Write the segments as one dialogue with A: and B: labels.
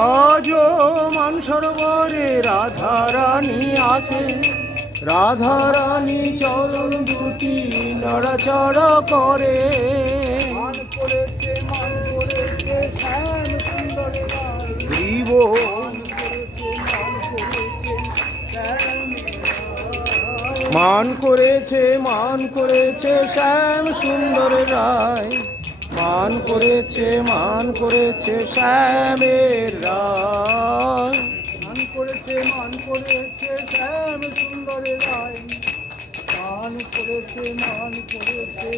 A: আজও মান সরোবরে রাধা রানী আছে। রাধা রানী চরণ দুটি নড়াচড়া করে।
B: মান করেছে মান করেছে শ্যাম সুন্দরে রায়। মান করেছে মান করেছে শ্যাম সুন্দরে
A: মান করেছে মান করেছে শ্যামের রায়। মান করেছে মান করেছে শ্যামের রায়।
B: মান মান করেছে মান করেছে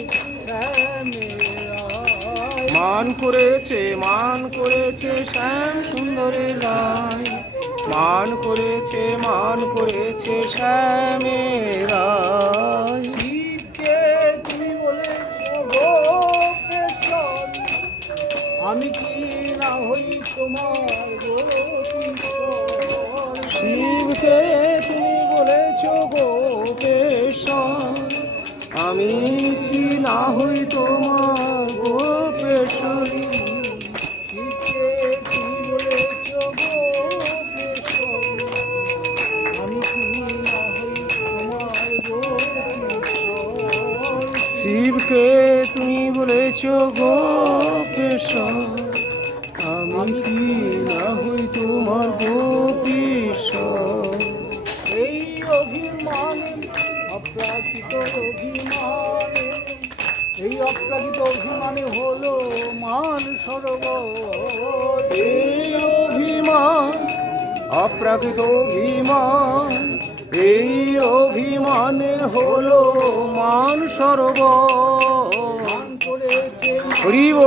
B: শ্যামের রায়।
A: মান করেছে মান করেছে শ্যাম সুন্দরের রায়। মান করেছে মান করেছে শ্যামের রায়।
B: আমি কি না হই তোমার?
A: শিবকে তুমি বলেছ গোপেশ্বর আমি কি না হই তোমার গোপেশ্বরী
B: শিবকে বলেছ গো কৃষ্ণ আমি কি না হই তোমার গো কিশোর?
A: শিবকে তুমি বলেছ গোপেশ্বর আমি কি না হই তোমার গোপীশ্বর
B: এই অভিমান, অপ্রাকৃত অভিমানে, এই অপ্রাকৃত অভিমানে হলো মান সরোবর।
A: এই অভিমান, অপ্রাকৃত অভিমান, এই অভিমানে হলো মান
B: করেছে
A: হরিব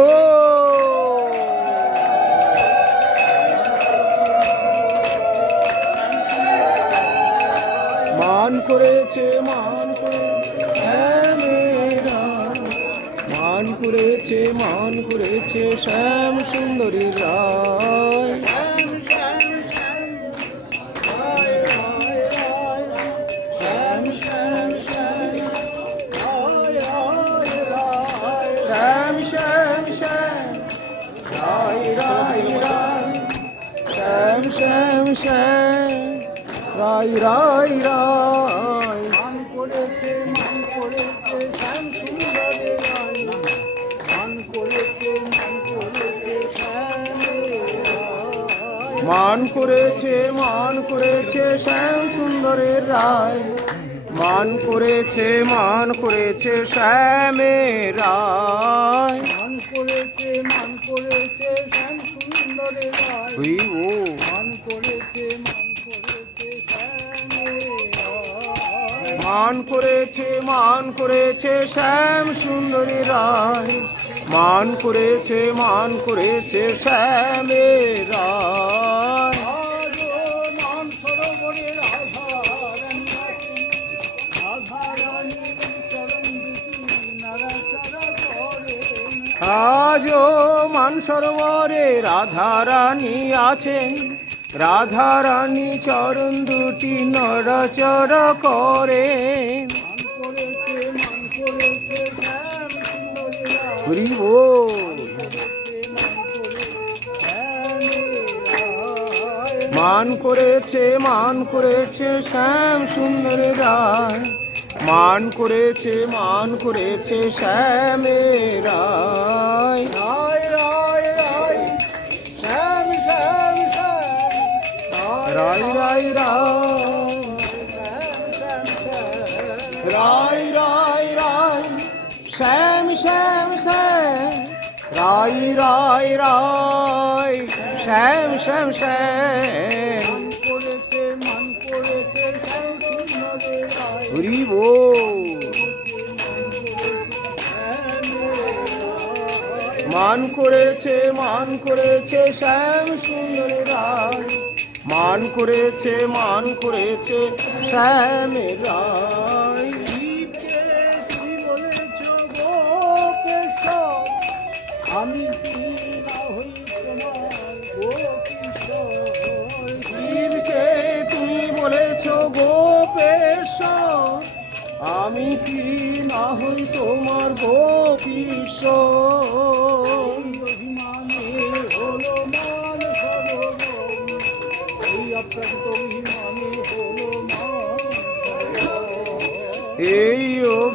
A: মান করেছে মান মান করেছে মান করেছে শ্যাম সুন্দরী রায়।
B: শ্যাম শ্যাম রায় রায় রায় মান করেছে মান করেছে শ্যাম সুন্দরে মান করেছে মান করেছে শ্যাম
A: মান করেছে মান করেছে শ্যাম সুন্দরের রায় মান করেছে মান করেছে শ্যামের রায়
B: মান করেছে মান করেছে শ্যাম সুন্দরে রায়
A: ও।
B: করেছে মান করেছে শ্যাম
A: মান করেছে শ্যাম সুন্দরী রায়। মান করেছে মান করেছে শ্যামের রায়
B: আজও মান সরোবরে রাধা রানী আছেন। রাধা রানীর চরণ দুটি করেন।
A: আজও মান
B: করেছে মান করেছে শ্যাম সুন্দর রায়।
A: মান করেছে মান করেছে শ্যাম রায়।
B: রায় রায়। রায়
A: রায় রায়
B: শ্যাম শ্যাম শ্যাম
A: শ্যাম শ্যাম। রায় রায় রায় শ্যাম শ্যাম শ্যাম।
B: করেছে করেছে শ্যাম সুন্দর রায়
A: হরি বল মান করেছে মান করেছে শ্যাম সুন্দর রায় মান করেছে মান করেছে শ্যাম রায়।
B: তুমি বলেছ গোপেশ্বর আমি কি না হই তোমার গোপীশ্বর
A: শিবকে তুমি বলেছ গোপেশ্বর আমি কি না হই তোমার গোপীশ্বর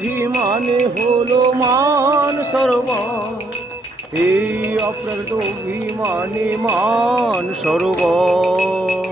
A: অভিমানে হলো মান সর্বন এই অপ্রাকৃত অভিমানে মান সর্বন